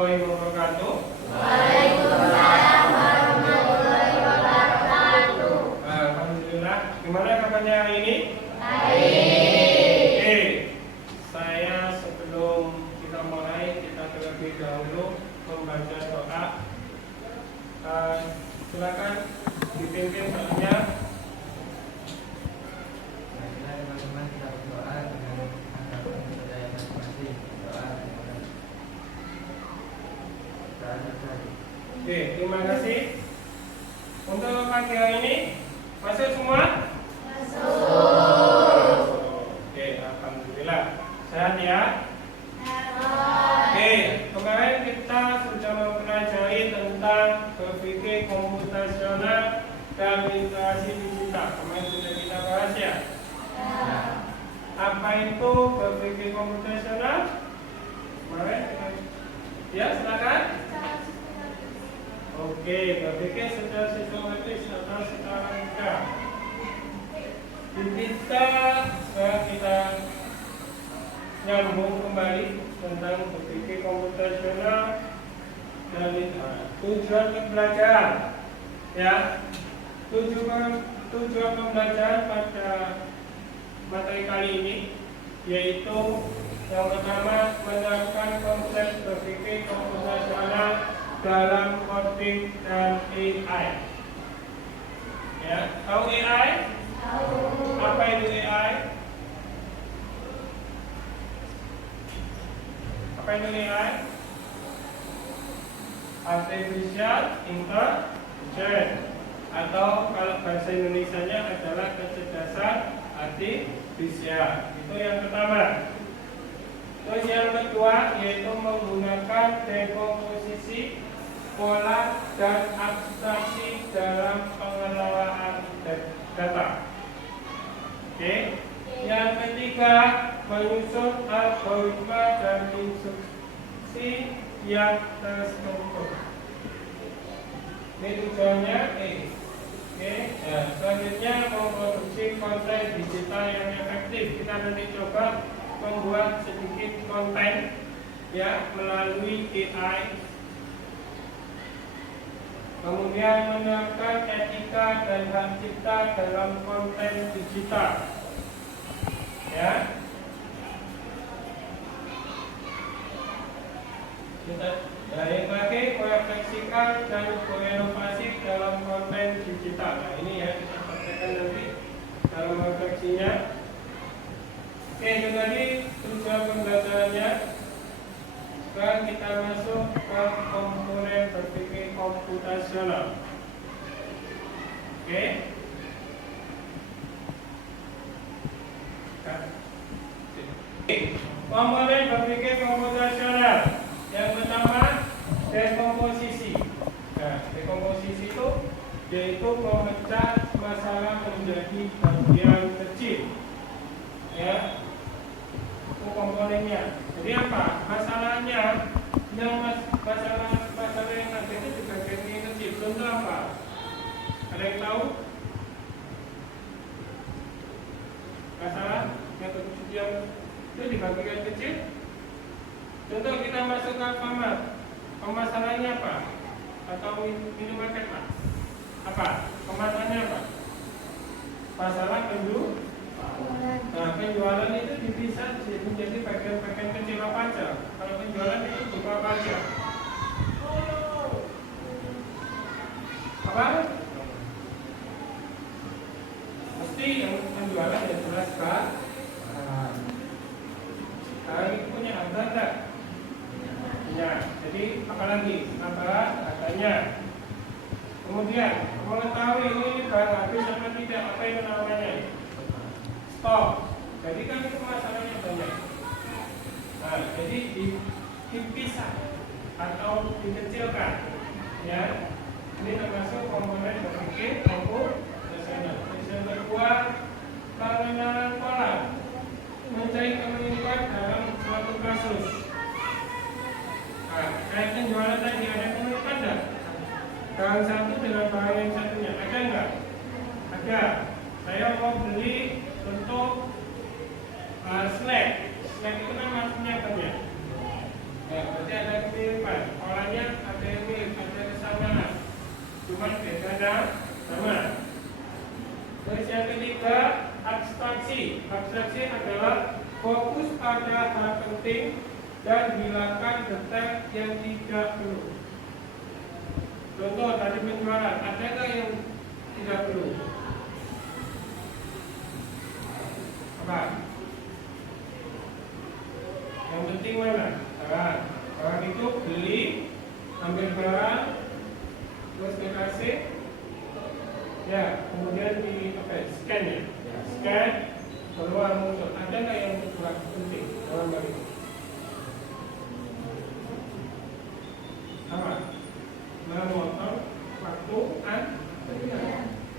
warahmatullahi wabarakatuh. Waalaikumsalam warahmatullahi wabarakatuh. Alhamdulillah. Gimana kabarnya hari ini? Baik. Oke. Saya sebelum kita mulai, kita terlebih dahulu membaca doa. Silakan dipimpin doanya. Teman-teman kita berdoa dengan anggapan kepada yang masing-masing. Doa Oke, terima kasih. Untuk pagi hari ini masuk semua? Masuk. Oke, alhamdulillah. Sehat ya? Selamat. Oke, kemarin kita sudah mempelajari tentang berpikir komputasional dan literasi digital. Kemarin sudah kita bahas ya. Apa itu berpikir komputasional? Kemarin ya, silakan. Oke, berpikir secara sistematis atau secara lengkap. Sekarang kita nyambung kembali tentang berpikir komputasional dan tujuan pembelajaran. Ya, tujuan pembelajaran pada materi kali ini yaitu yang pertama, menerapkan konsep berpikir komputasional dalam coding dan AI. Ya, tahu AI? Apa itu AI? Apa itu AI? Artificial Intelligence, atau kalau bahasa Indonesianya adalah kecerdasan artifisial. Itu yang pertama. Terus yang kedua yaitu menggunakan dekomposisi, pola, dan abstraksi dalam pengelolaan data. Oke. Yang ketiga, menyusun algoritma dan instruksi yang terstruktur. Ini tujuannya Oke. Nah, selanjutnya memproduksi konten digital yang efektif. Kita nanti coba membuat sedikit konten ya melalui AI. Kemudian menerapkan etika dan hak cipta dalam konten digital. Ya. Yang terakhir, merefleksikan dan berinovasi dalam konten digital. Nah, ini ya kita praktekkan nanti dalam refleksinya. Oke, itu tadi tujuan pembelajarannya. Sekarang kita masuk ke komponen berpikir komputasional. Oke. Komponen berpikir komputasional. Yang pertama, dekomposisi. Nah, dekomposisi itu yaitu memecah masalah menjadi bagian kecil. Ya, itu komponennya. Jadi apa? Masalahnya yang masalah yang ada itu juga bagian kecil. Contoh apa? Ada yang tahu? Masalah yang kecil itu dibagikan kecil. Contoh kita masuk ke Alfamart. Pemasarannya apa? Atau minimarket lah. Apa? Kemasannya apa? Masalah penjualan. Nah, penjualan itu dipisah menjadi bagian-bagian kecil apa aja. Kalau penjualan itu buka apa aja? Apa? Mesti yang penjualan ya jelas Pak. Sekarang itu punya harga enggak? Ya, jadi apalagi? Apa harganya? Kemudian mengetahui ini barang habis apa tidak, apa itu namanya? Stok. Jadi kan itu masalahnya banyak. Nah, jadi dipisah atau dikecilkan. Ya, ini termasuk komponen berpikir komputasional. Yang kedua, pengenalan pola, mencari kemiripan dalam suatu kasus. Nah, kayak penjualan tadi ada kemiripan enggak? Barang satu dengan barang yang satunya ada enggak? Ada. Saya mau beli untuk snack. Snack itu kan maksudnya apa ya? Ya, berarti ada kemiripan. penting dan hilangkan detail yang tidak perlu. Contoh tadi penjualan, ada nggak yang tidak perlu? Apa? Yang penting mana? Orang itu beli, ambil barang, terus dikasih, ya, kemudian di scan ya, scan, keluar muncul. Ada nggak yang kurang penting dalam hal itu? Apa? Memotong waktu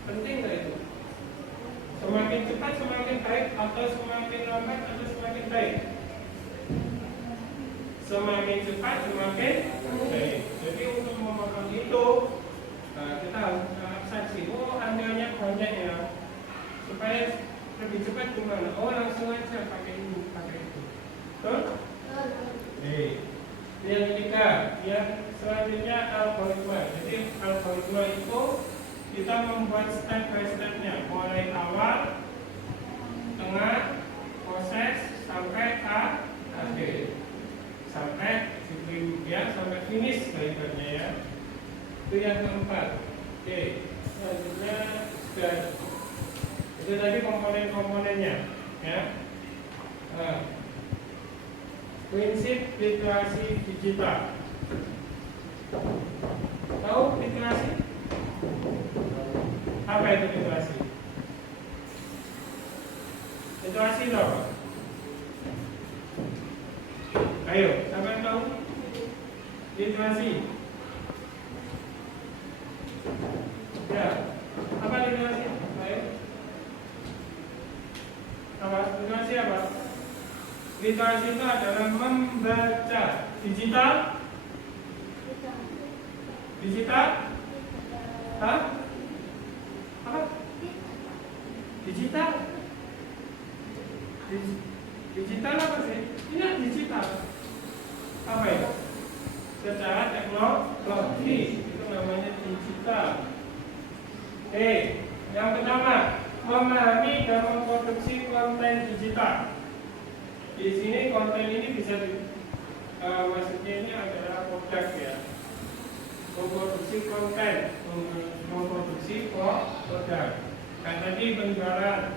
penting nggak itu? Semakin cepat semakin baik atau semakin lambat atau semakin baik? Semakin cepat semakin baik. Jadi untuk memotong itu kita harus saksi. Oh, ambilnya banyak ya, supaya lebih cepat gimana? Oh, langsung aja pakai ini, pakai itu. Betul? Yang ketiga, yang selanjutnya algoritma. Jadi algoritma itu kita membuat step by stepnya, mulai awal, tengah, proses sampai akhir, sampai ya sampai finish ibaratnya ya. Itu yang keempat. Oke, selanjutnya sudah itu tadi komponen-komponennya ya. Prinsip literasi digital. Tahu literasi? Apa itu literasi? Literasi itu apa? Ayo, siapa yang tahu? Literasi. Ya, apa literasi? Ayo. Apa? Literasi apa? Literasi itu adalah membaca. Digital? Digital? Hah? Apa? Digital? Digital apa sih? Ini digital. Apa itu? Secara teknologi itu namanya digital. Yang pertama, memahami dan memproduksi konten digital. Di sini konten ini bisa maksudnya ini adalah produk ya. Memproduksi konten, memproduksi produk. Kan tadi penjualan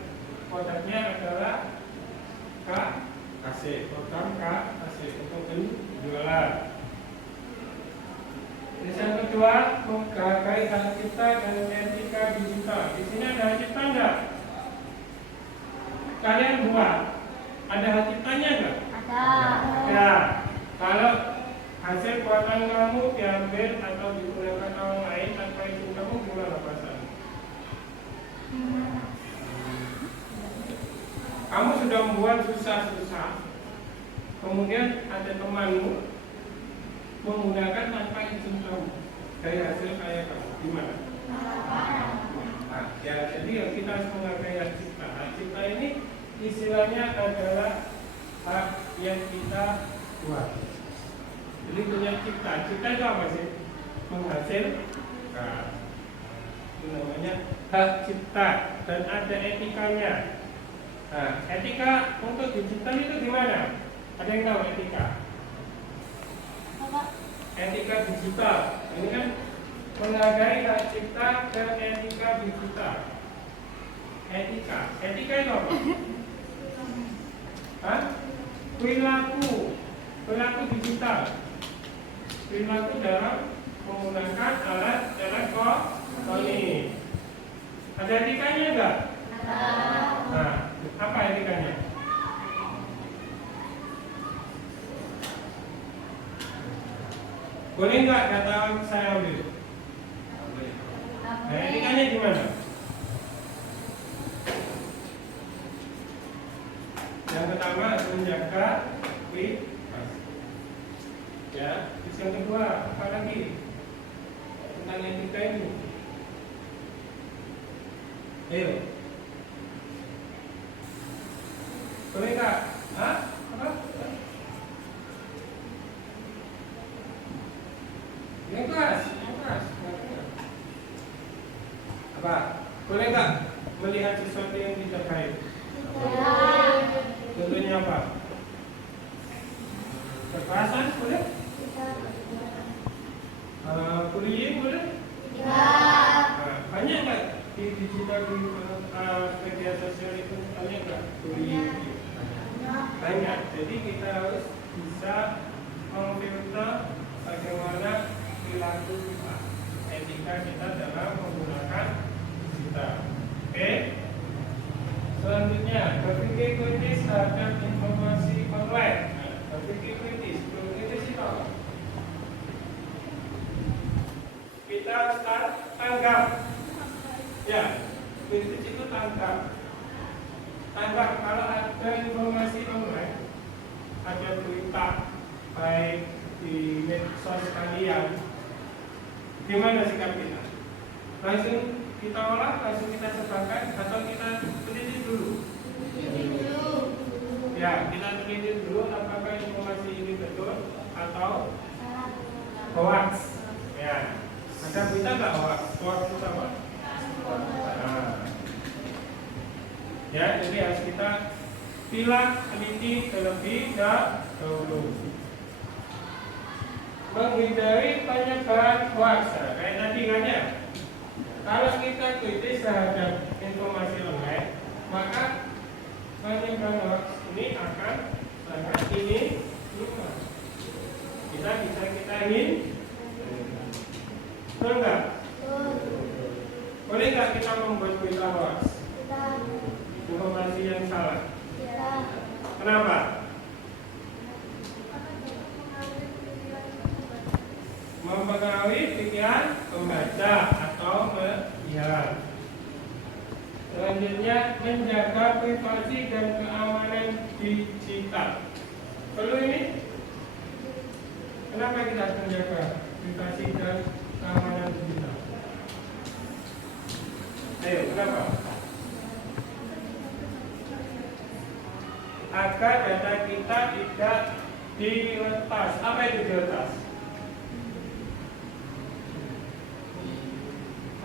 produknya adalah KAC, program KAC untuk penjualan. Terus yang kedua, menghargai hak cipta dan etika digital. Di sini ada hak cipta enggak? Kalian buat, ada hak ciptanya enggak? Ada. Ya. Kalau hasil buatan kamu diambil atau digunakan orang lain tanpa izin kamu, gimana perasaanmu? Kamu sudah membuat susah-susah, kemudian ada temanmu menggunakan tanpa izin kamu dari hasil karya kamu, gimana? Nah, ya, jadi ya kita harus menghargai hak cipta. Hak cipta ini istilahnya adalah hak yang kita buat. Jadi punya cipta. Cipta itu apa sih? Menghasilkan. Itu namanya hak cipta dan ada etikanya. Nah, etika untuk digital itu gimana? Ada yang tahu etika? Etika digital. Ini kan menghargai hak cipta dan etika digital. Etika itu apa? Hah? Perilaku digital. Perilaku dalam menggunakan alat elektronik. Ada etikanya enggak? Nah, apa etikanya? Boleh nggak data saya ambil? Nah, etikanya gimana? Yang pertama menjaga privasi. Ya, terus yang kedua apa lagi? Tentang etika ini. Ayo. Boleh nggak? Hah? Apa? Yang keras. Apa? Boleh nggak melihat sesuatu yang tidak baik? Contohnya apa? kita dalam menggunakan digital. Oke. Selanjutnya, berpikir kritis terhadap informasi online. Nah, berpikir kritis itu apa? Kita tanggap. Ya, kritis itu tanggap. Tanggap kalau ada informasi online, ada berita baik di medsos kalian, gimana sikap kita? Langsung kita olah, langsung kita sebarkan, atau kita teliti dulu? Ya, kita teliti dulu apakah informasi ini betul atau hoax. Ya, ada berita nggak hoax? Hoax itu apa? Nah. Ya, jadi harus kita pilah, teliti terlebih dahulu. Menghindari penyebaran hoax. Nah, kayak tadi kan ya. Kalau kita kritis terhadap informasi online, maka penyebaran hoax ini akan sangat minimal. Kita hindari. Betul nggak? Boleh nggak kita membuat berita hoax? Informasi yang salah. Kenapa? Mempengaruhi pikiran pembaca atau melihat. Selanjutnya, menjaga privasi dan keamanan digital. Perlu ini? Kenapa kita harus menjaga privasi dan keamanan digital? Ayo, kenapa? Agar data kita tidak diretas. Apa itu diretas?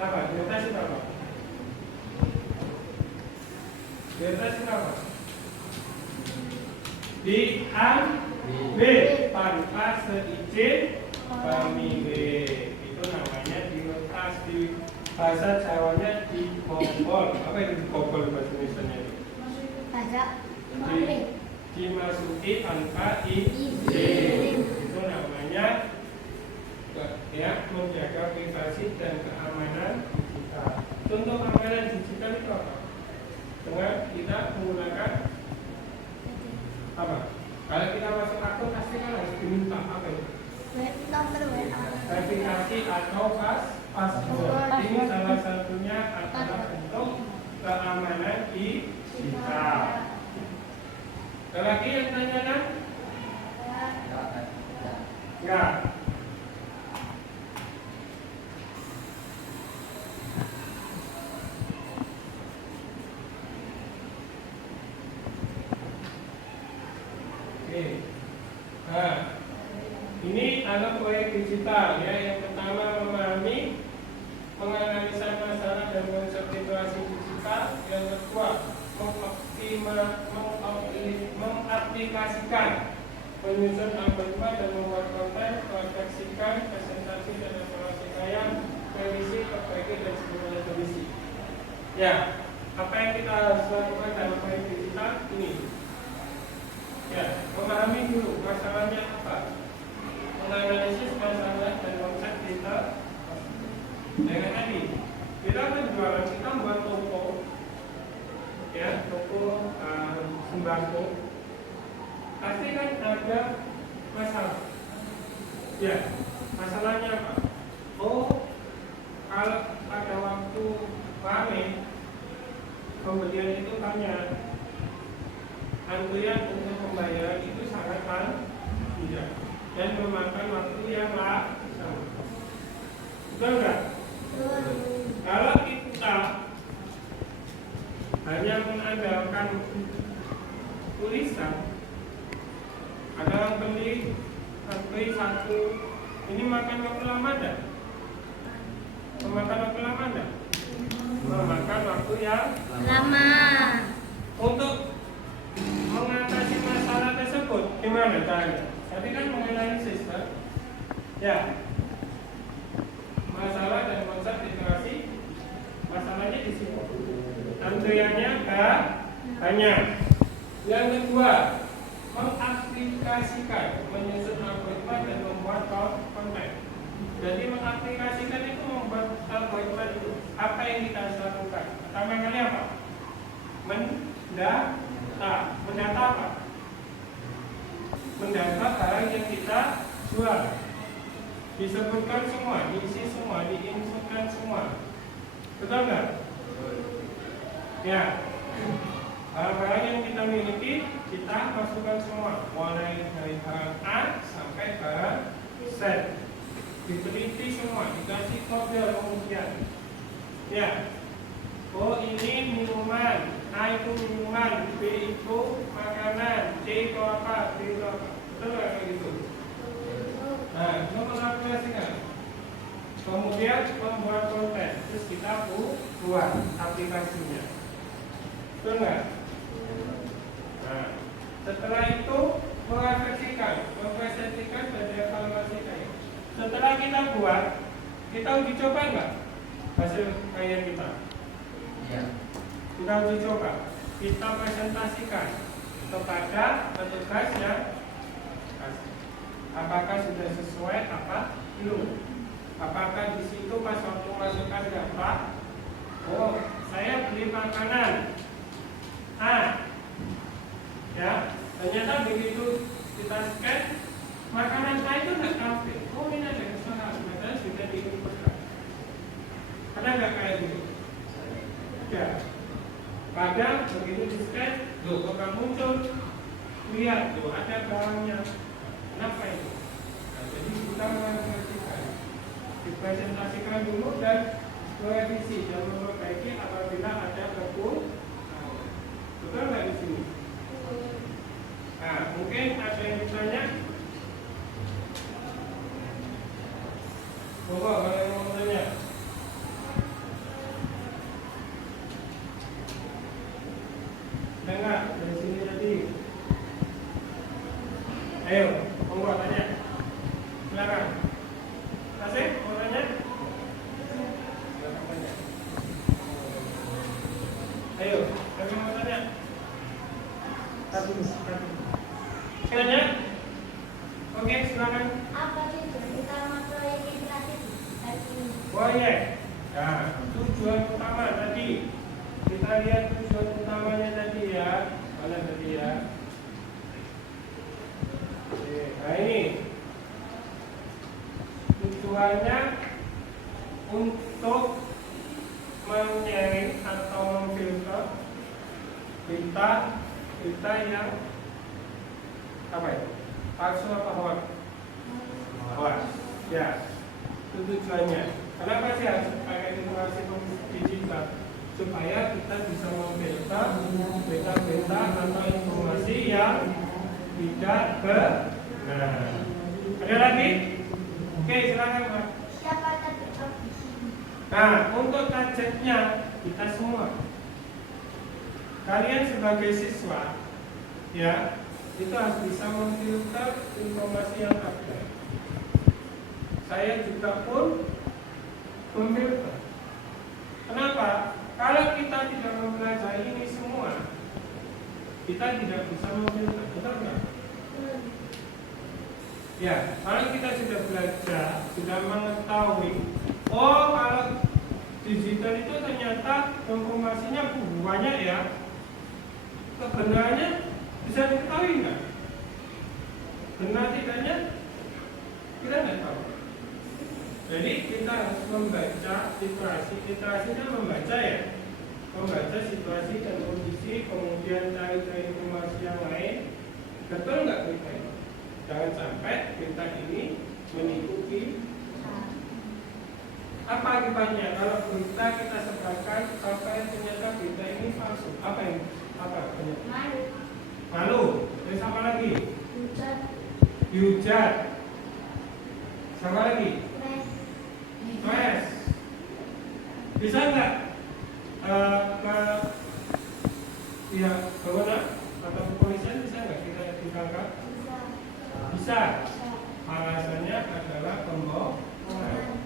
Apa? Diretas itu apa? Diretas itu apa? Diambil tanpa seizin pemilik. Itu namanya diretas. Di bahasa Jawanya dibobol. Apa itu dibobol bahasa Indonesia itu? Dimasuki tanpa izin. Itu namanya ya, menjaga privasi dan keamanan digital. Contoh keamanan digital itu apa? Dengan kita menggunakan apa? Kalau kita masuk akun pasti kan harus diminta apa itu? Verifikasi atau password. Ini salah satunya adalah untuk keamanan digital. Ada lagi yang tanyakan? Ya. Oke. Nah, ini adalah proyek digital ya. Yang pertama memahami, menganalisa masalah dan konsep situasi digital. Yang kedua, mengaplikasikan, menyusun algoritma dan membuat konten, refleksikan, presentasi dan evaluasi karya, revisi, perbaiki dan sebagainya revisi. Ya, apa yang kita harus lakukan dalam proyek digital ini? Ya, memahami dulu masalahnya apa, menganalisis masalah dan konsep digital. Dengan tadi, kita kan jualan, kita membuat toko. Ya, toko sembako pasti kan ada masalah. Ya, masalahnya apa? Oh, kalau pada waktu rame pembelian itu banyak, antrian untuk pembayaran itu sangat panjang dan memakan waktu yang lama. Betul nggak? Kalau kita hanya mengandalkan tulisan, ada yang beli satu, ini makan waktu lama enggak? Memakan waktu lama enggak? Memakan waktu yang lama. Untuk mengatasi masalah tersebut, gimana caranya? Tadi kan menganalisis, kan? Ya, masalah dan konsep literasi, masalahnya di sini. Antriannya banyak. Yang kedua, mengaplikasikan, menyusun algoritma dan membuat konten. Jadi mengaplikasikan itu membuat disebutkan semua, diisi semua, diinputkan semua. Betul nggak? Ya. Barang-barang yang kita miliki kita masukkan semua, mulai dari barang A sampai barang Z. Diteliti semua, dikasih kode kemudian. Ya. Oh ini minuman, A itu minuman, B itu makanan, C itu apa, D itu apa. Betul nggak kayak gitu? Nah, itu mengaplikasikan. Kemudian membuat konten, terus kita buat aplikasinya. Betul nggak? Nah, setelah itu mengapresikan dan dievaluasikan. Setelah kita buat, kita uji coba nggak hasil karya kita? Iya. Kita uji coba, kita presentasikan kepada petugas yang kasih. Apakah sudah sesuai apa belum? Apakah di situ pas waktu masukkan data, oh saya beli makanan A, ya ternyata begitu kita scan makanan A itu nggak tampil. Oh ini ada kesalahan, padahal sudah diinputkan. Ada nggak kayak gitu? Ya. Kadang begitu di scan, loh kok muncul, lihat tuh ada barangnya. Kenapa itu? Nah, jadi kita mengapresikan, dipresentasikan dulu dan merevisi dan memperbaiki apabila ada kekurangan. Betul nggak di sini? Nah, mungkin ada yang bertanya. Coba kalau yang mau tanya. Dengar dari sini tadi. Ayo, monggo tanya. Silakan. Kasih, mau tanya? Silakan tanya. Ayo, kami mau tanya. Satu. Tanya? Oke, silakan. Apa tujuan utama proyek interaktif tadi? Proyek. Nah, tujuan utama tadi. Kita lihat tujuan utamanya tadi ya. Mana tadi ya? Oke, nah ini tujuannya untuk menyaring atau memfilter berita yang apa ya? Palsu apa hoax? Hoax. Ya, itu tujuannya. Kenapa sih harus pakai informasi digital? Supaya kita bisa memfilter berita-berita atau informasi yang tidak benar. Ada lagi? Oke, silakan Pak. Siapa tadi? Nah, untuk targetnya kita semua. Kalian sebagai siswa, ya, itu harus bisa memfilter informasi yang ada. Saya juga pun memfilter. Kenapa? Kalau kita tidak mempelajari ini semua, kita tidak bisa memfilter, betul nggak? Ya, kalau kita sudah belajar, sudah mengetahui, oh kalau digital itu ternyata informasinya banyak ya, kebenarannya bisa diketahui nggak? Benar tidaknya kita nggak tahu. Jadi kita harus membaca situasi, literasinya membaca ya, membaca situasi dan kondisi, kemudian cari informasi yang lain. Betul nggak berita ini? Jangan sampai berita ini menipu. Apa akibatnya kalau berita kita sebarkan sampai ternyata berita ini palsu? Apa yang penyebab? Malu. Terus apa lagi? Dihujat. Sama lagi? Stres. Bisa nggak ke pihak berwenang atau kepolisian bisa nggak kita ditangkap? Bisa. Alasannya adalah pembohongan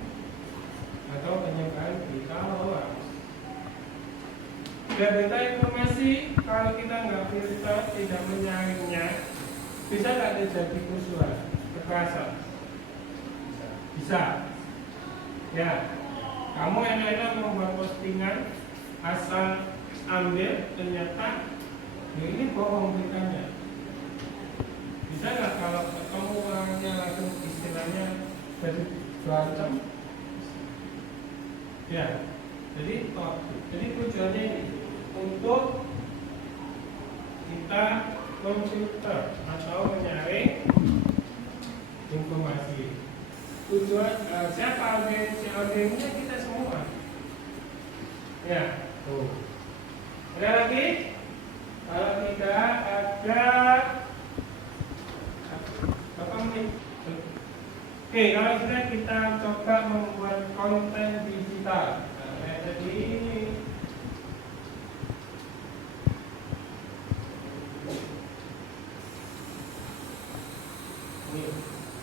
atau penyebaran berita hoax. Dan berita informasi kalau kita nggak filter, tidak menyaringnya, bisa nggak terjadi kerusuhan, kekerasan? Bisa. Ya, kamu enak-enak membuat postingan asal ambil, ternyata ya ini bohong beritanya. Bisa nggak kalau ketemu orangnya langsung istilahnya Jadi 2 jam. Ya. Jadi tujuannya ini untuk kita memfilter atau menyaring informasi. Tujuan siapa audiensnya kita semua. Ya, tuh. Ada lagi? Kalau tidak ada apa nih? Oke, kalau sudah kita coba membuat konten digital. Nah, kayak tadi ini.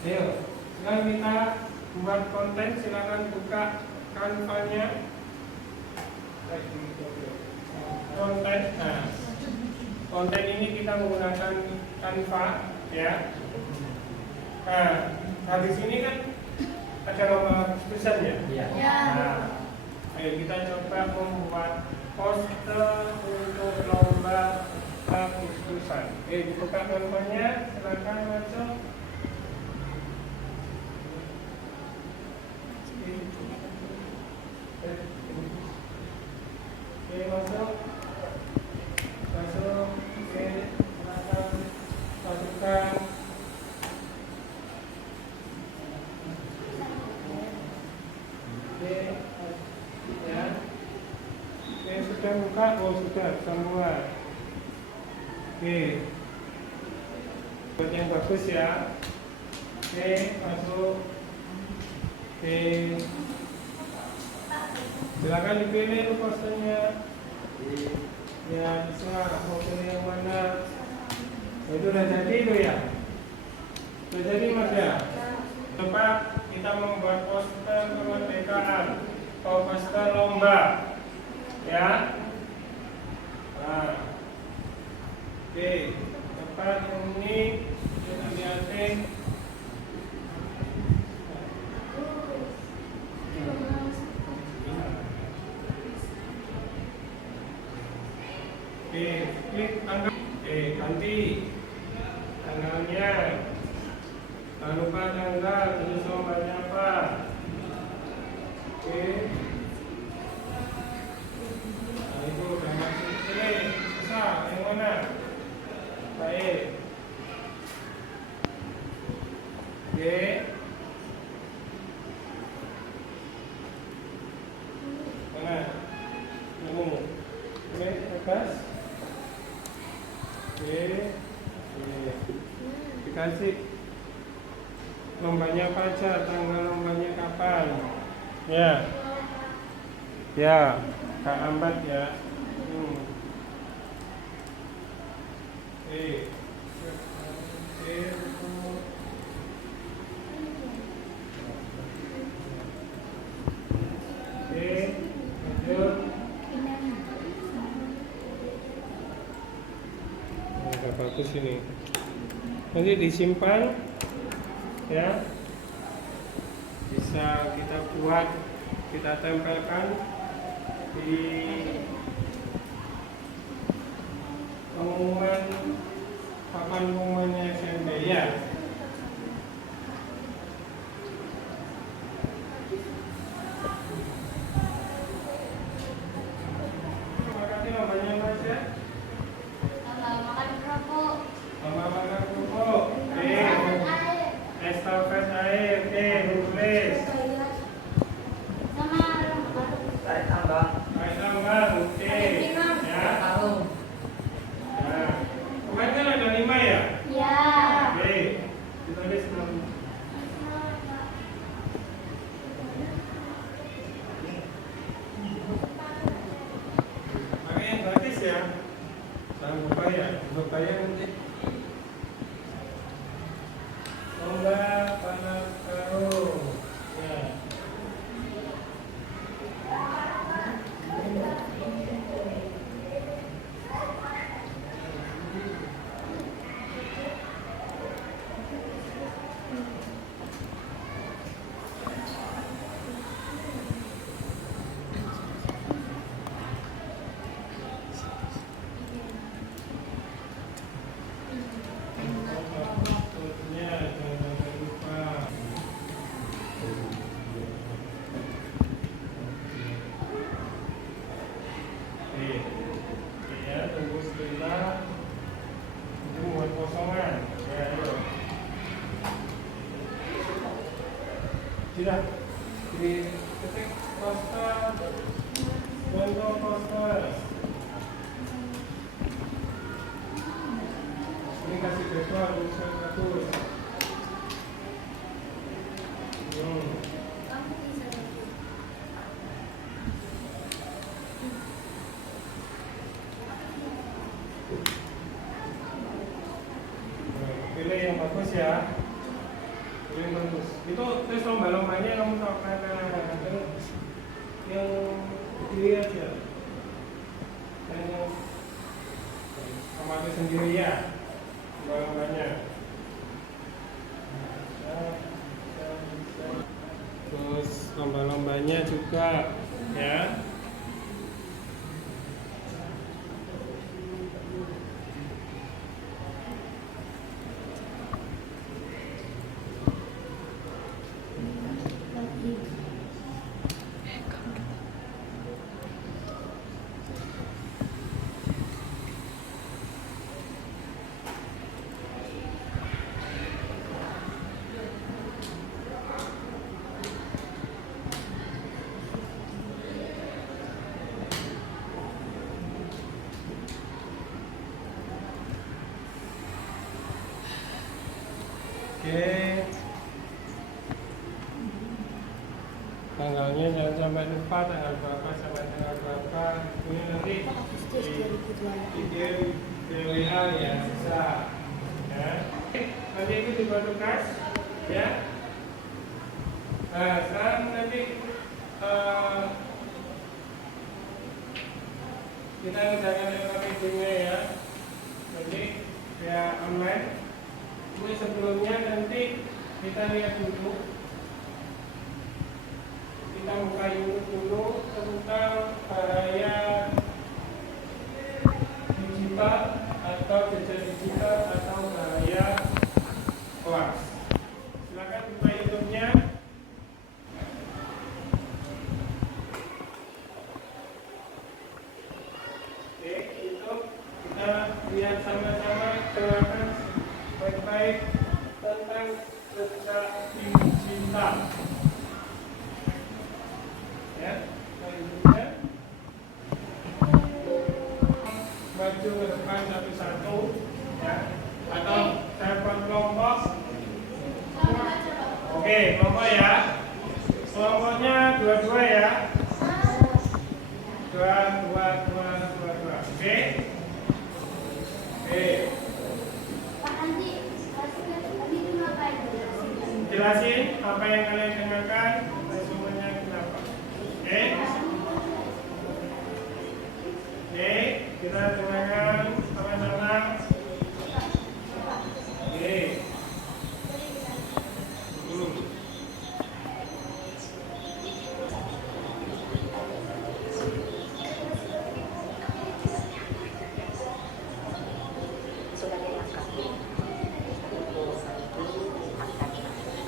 Ayo, sekarang kita buat konten. Silakan buka Canva-nya. Konten. Nah, konten ini kita menggunakan Canva, ya. Nah, habis ini kan ada lomba tulisannya. Iya. Ya. Nah, ayo kita coba membuat poster untuk lomba tulisan. Dibuka Canva-nya. Silakan masuk. Oke, masuk. Oke, silakan masukkan. Oke, ya. Oke, sudah buka. Oh, sudah semua. Oke, buat yang bagus ya. Oke, masuk. Oke, silakan dipilih posternya. Ya, bisa mau pilih yang mana? Oh, itu udah jadi itu ya? Udah jadi Mas ya? Coba kita membuat poster kemerdekaan atau poster lomba, ya. Nah, oke, coba yang ini kita lihatin. Oke, klik tanggal. Oke, ganti tanggalnya. Jangan lupa tanggal, terus lombanya apa? Oke. Nah, itu udah masuk. Pilih, bisa yang mana? Baik. Oke. Mana? Ini. Oke, atas. Oke. Dikasih lombanya apa aja, tanggal lombanya kapan? Ya. Ya, Kak Ambat ya. Oke. Oke. Oke. Lanjut. Agak bagus ini. Nanti disimpan, ya. Bisa kita buat, kita tempelkan di pengumuman papan pengumumannya SMP, ya. Terima kasih lombanya Mas ya. Lomba makan kerupuk. Lomba makan kerupuk. Estafet air. Oke, tulis. Sama lomba. Tarik tambang. Tarik tambang. Oke. Ya. Karung. Nah, kemarin kan ada 5 ya? Ya. Oke, ditulis 6. Pakai yang gratis ya. Jangan berbayar. Berbayar nanti. Lomba panas karung. Ya. Tidak diketik poster, bentuk poster. Ini kasih background misalnya bagus. Kamu bisa bantu. Pilih yang bagus ya. Pilih yang bagus. Itu terus lomba-lombanya kamu tahu karena yang diri aja. Yang sama aku sendiri ya. Lomba-lombanya. Terus lomba-lombanya juga ya. Lagi. Oke. Tanggalnya jangan sampai lupa tanggal berapa sampai tanggal berapa. Ini nanti di WA ya bisa. Ya. Nanti itu dibuat tugas ya. Nah, sekarang nanti kita kerjakan LKPD-nya ya. Nanti ya online. Ini sebelumnya nanti kita lihat dulu, kita buka YouTube dulu tentang bahaya digital atau jejak digital atau bahaya hoax. Silakan buka YouTube-nya. Oke, itu kita lihat sama-sama gerakan baik-baik tentang jejak digital. Ya, selanjutnya maju ke depan satu-satu, ya, atau telepon kelompok. Oke, kelompok ya. Kelompoknya dua-dua ya. Dua. Oke. Oke. Pak Andi, tadi itu ngapain? Jelasin apa yang kalian dengarkan, resumenya kenapa. Oke. Oke, kita dengarkan sama-sama. Oke. Sudah dilengkapi buku itu akan dilakukan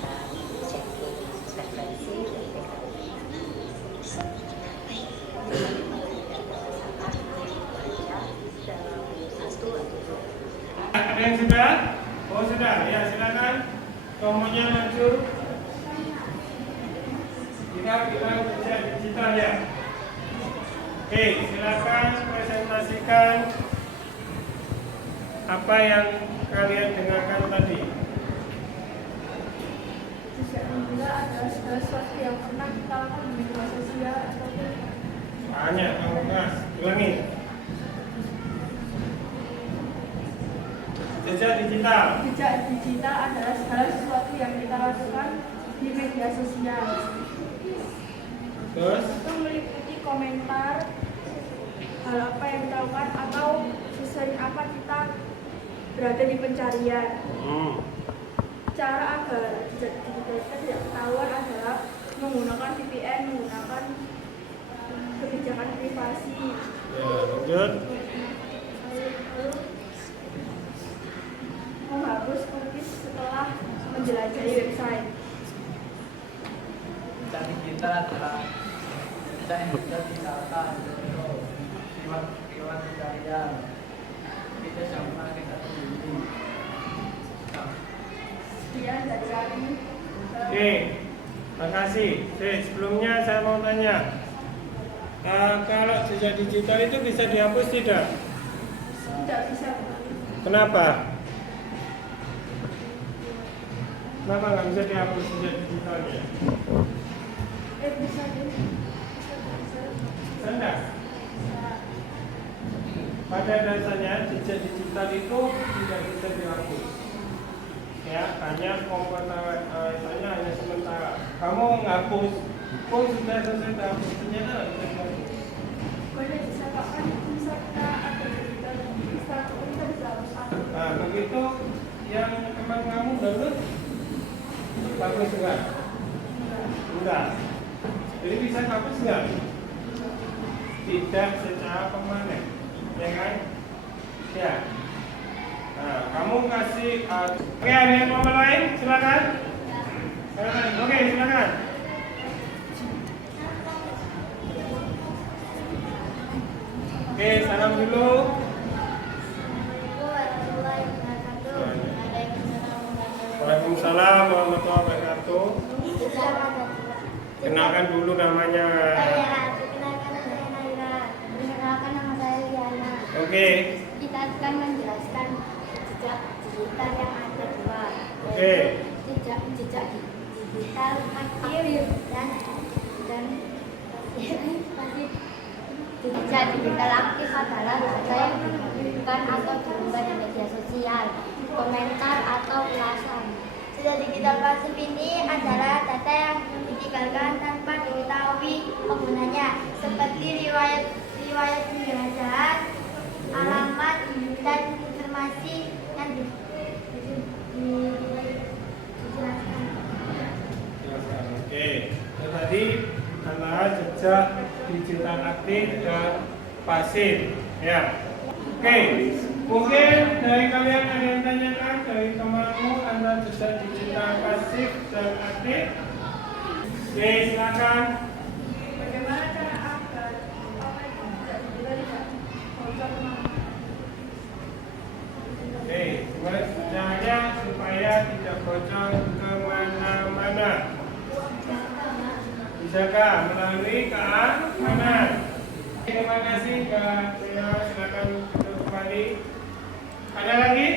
checking frekuensi Ada yang sudah? Oh sudah, ya silakan. Tomonya maju. Kita kerja digital ya. Oke, silakan presentasikan apa yang kalian dengarkan tadi. Jejak digital adalah segala sesuatu yang pernah kita lakukan di media sosial ataupun Banyak, kamu keras. Ulangi. Jejak digital. jejak digital adalah segala sesuatu yang kita lakukan di media sosial. Terus, Itu meliputi komentar, hal apa yang kita lakukan atau sesering apa kita berada di pencarian. Cara agar jejak digital kita tidak ketahuan adalah menggunakan VPN, menggunakan kebijakan privasi. ya, lanjut. Menghapus cookies setelah menjelajahi website. Jejak digital adalah jejak yang bisa ditinggalkan untuk lewat pencarian kita yang pernah kita temui. Sekian dari kami. Oke, Makasih. Sebelumnya saya mau tanya, kalau jejak digital itu bisa dihapus tidak? Tidak bisa. Kenapa? Kenapa nggak bisa dihapus jejak digitalnya? Bisa. Enggak. Pada dasarnya jejak digital itu tidak bisa dihapus. Ya, hanya hanya sementara. Kamu menghapus, sudah selesai dihapus, ternyata nggak bisa dihapus. Boleh disamakan, bisa kita ada digital, bisa kita bisa harus ada. Nah, begitu yang teman kamu download, bagus enggak? Enggak. Jadi bisa hapus enggak? Tidak secara permanen, ya kan? Ya. Nah, kamu kasih. Oke, ada yang mau lain? Silakan. Oke, silakan. Oke, salam dulu. Assalamualaikum warahmatullahi wabarakatuh. Ada yang bisa kamu bantu? Waalaikumsalam warahmatullahi wabarakatuh. Kenalkan dulu namanya. Perkenalkan saya Naira. Perkenalkan nama saya Liana. Oke. Kita akan menjelaskan jejak digital yang ada dua. Oke. Jejak digital aktif dan pasif. Jejak digital aktif adalah data yang dibutuhkan atau diunggah di media sosial, komentar atau ulasan. Jejak digital pasif ini adalah data yang ditinggalkan tanpa diketahui penggunanya, seperti riwayat penjelasan, alamat, dan informasi yang dijelaskan. Oke. Itu tadi antara jejak digital aktif dan pasif. Ya. Oke. Mungkin dari kalian ada yang tanyakan dari temanmu antara jejak digital pasif dan aktif? Oke, silakan. Bagaimana cara agar apa itu tidak digital tidak bocor kemana-mana? Oke, caranya supaya tidak bocor kemana-mana. Bisakah melalui keamanan? Terima kasih Kak Ria, silakan duduk kembali. Ada lagi?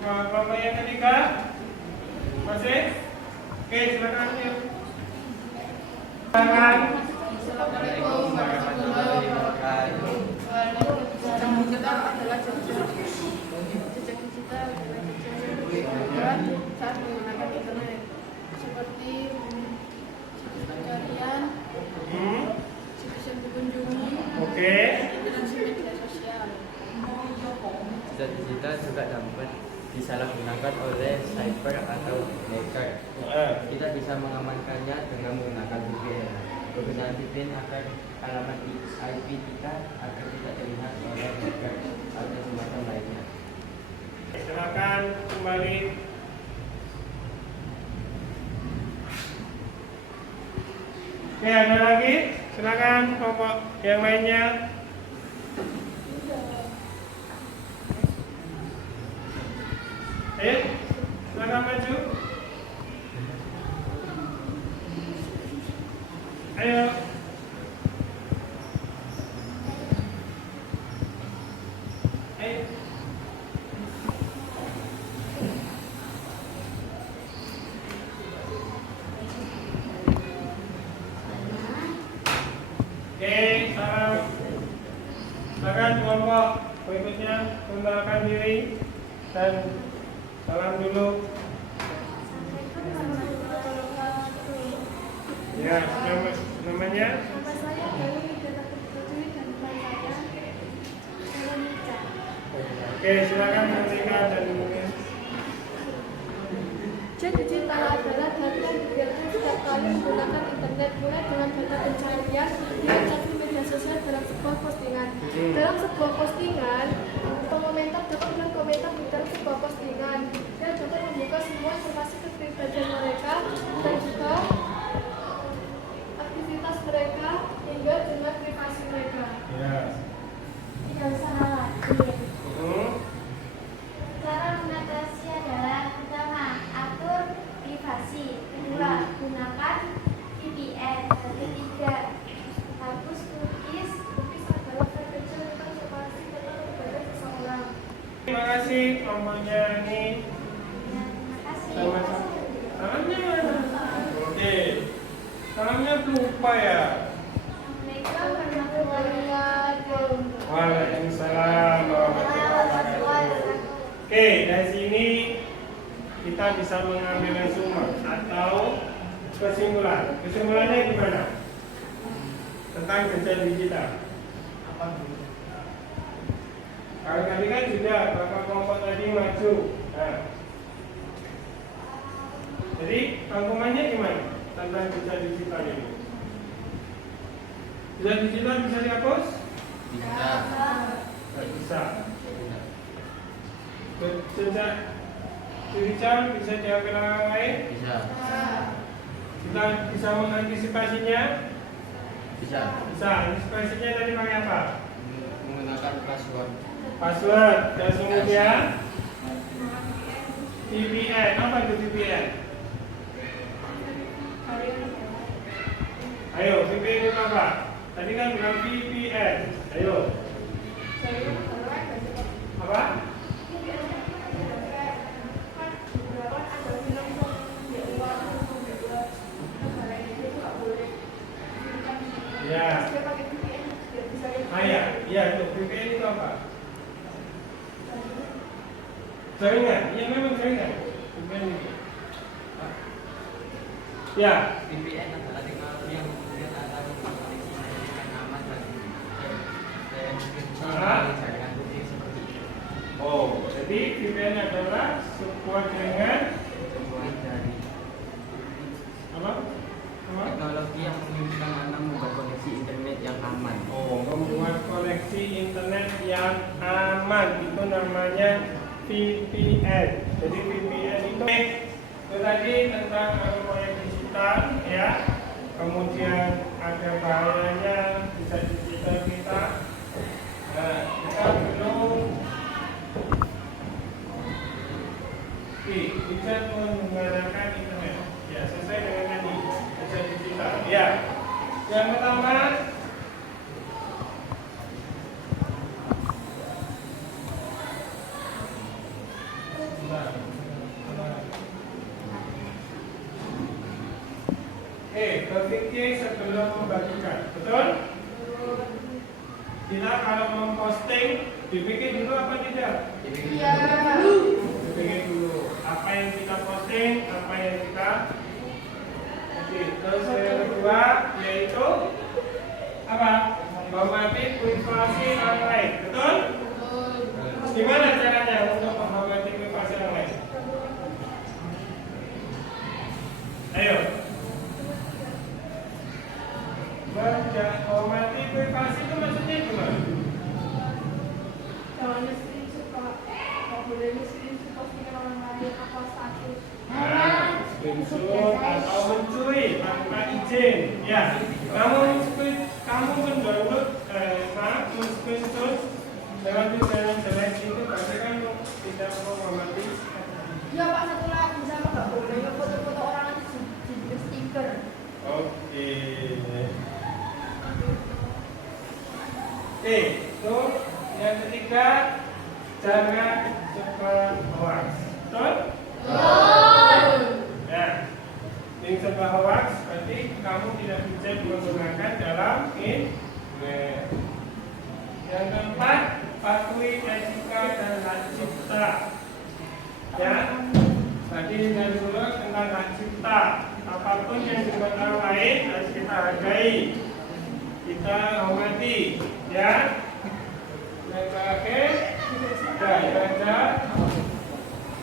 Kelompok yang ketiga? Masih? Oke, silakan yuk. Silakan. Assalamualaikum warahmatullahi wabarakatuh. Jejak digital adalah jejak digital saat menggunakan internet, seperti situs pencarian, situs yang dikunjungi, Oke. interaksi media sosial. Jejak digital juga dapat disalahgunakan oleh cyber atau hacker. Kita bisa mengamankannya dengan menggunakan VPN. Penggunaan VPN agar alamat IP kita agar tidak terlihat oleh hacker atau semacam lainnya. Silakan kembali. Oke, ada lagi? Silakan kelompok yang lainnya. Silakan maju. Ayo. Ayo. Oke, salam. Silakan kelompok berikutnya memperkenalkan diri dan salam dulu. Ya, namanya? Nama saya Dewi Widata Putri dan teman saya Veronica. Oke, silakan Veronica dan menulis. Jejak digital adalah data yang dibiarkan setiap kali menggunakan internet, mulai dengan data pencarian hingga chat media sosial dalam sebuah postingan. Dalam sebuah postingan, pengomentar dapat berkomentar di dalam sebuah postingan dan dapat membuka semua informasi kepribadian mereka dan juga aktivitas mereka hingga dengan privasi mereka. Ya. Tidak usah khawatir. Hmm. Cara mengatasi adalah pertama, atur privasi. Kedua, gunakan Salamnya lupa ya. Waalaikumsalam warahmatullahi wabarakatuh. Oke, dari sini kita bisa mengambil sumber atau kesimpulan. Kesimpulannya gimana? Tentang jejak digital. Kalau tadi kan sudah Bapak kelompok tadi maju. Nah, jadi rangkumannya gimana tentang jejak digital ini? Jejak digital bisa dihapus? Bisa. Tidak bisa. Jejak digital bisa diambil orang lain? Bisa. Kita bisa mengantisipasinya? Bisa. Bisa. Antisipasinya tadi pakai apa? Menggunakan password. Password. Dan kemudian VPN. Apa itu VPN? Ayo, VPN itu apa? Tadi kan bilang VPN. Ayo. Apa? Ya. Ya, ya itu VPN itu apa? Jaringan, iya memang jaringan. VPN itu. Ya, VPN adalah teknologi yang kemudian akan mengkoneksi dengan aman dan jaringan publik seperti itu. oh, jadi VPN adalah sebuah jaringan Dari apa? Apa? teknologi yang memungkinkan Anda membuat koneksi internet yang aman. Oh, membuat koneksi internet yang aman itu namanya VPN. Jadi VPN itu tadi tentang proyek digital ya. Kemudian ada bahayanya bisa digital kita. Nah, kita belum bisa menggunakan internet. Ya, sesuai dengan tadi bisa digital. Ya. Yang pertama berpikir sebelum membagikan, betul? Kita kalau memposting, dipikir dulu apa tidak? Dipikir dulu. Apa yang kita posting, apa yang kita. Oke, terus yang kedua yaitu apa? Menghormati privasi orang lain, betul? Gimana caranya untuk menghormati privasi orang lain? Ayo. Menghormati privasi itu maksudnya gimana? Jangan nge-screenshot Pak. Nggak boleh nge-screenshot postingan orang lain apa status. Screenshot atau mencuri tanpa izin. Ya, kamu mendownload, men-screenshot lewat jalan jelek itu berarti kan tidak menghormati. Ya Pak, satu lagi sama nggak boleh ya foto-foto orang itu jadi stiker. Oke. Itu yang ketiga, jangan sebar hoax. Betul? Ya, yang sebar hoax berarti kamu tidak bisa digunakan dalam internet. Yang keempat, patuhi etika dan hak cipta. Ya, tadi kita dulu tentang hak cipta. Apapun yang dibuat orang lain harus kita hargai, kita hormati. Ya, yang terakhir, baca.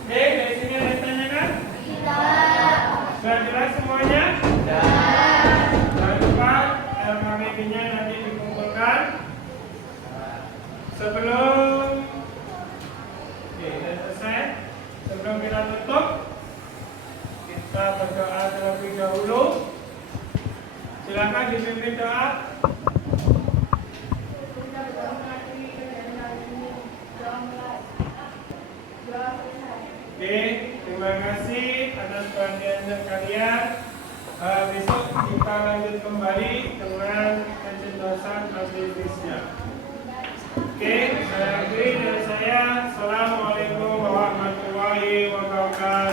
Dari sini ada yang tanyakan? Sudah jelas semuanya? Jangan lupa LKBB-nya nanti dikumpulkan sebelum sudah selesai. Sebelum kita tutup, kita berdoa terlebih dahulu. Silakan dipimpin doa. Oke, terima kasih atas perhatiannya kalian. Besok kita lanjut kembali dengan penjelasan aktivisnya. Oke, saya akhiri dari saya. Assalamualaikum warahmatullahi wabarakatuh.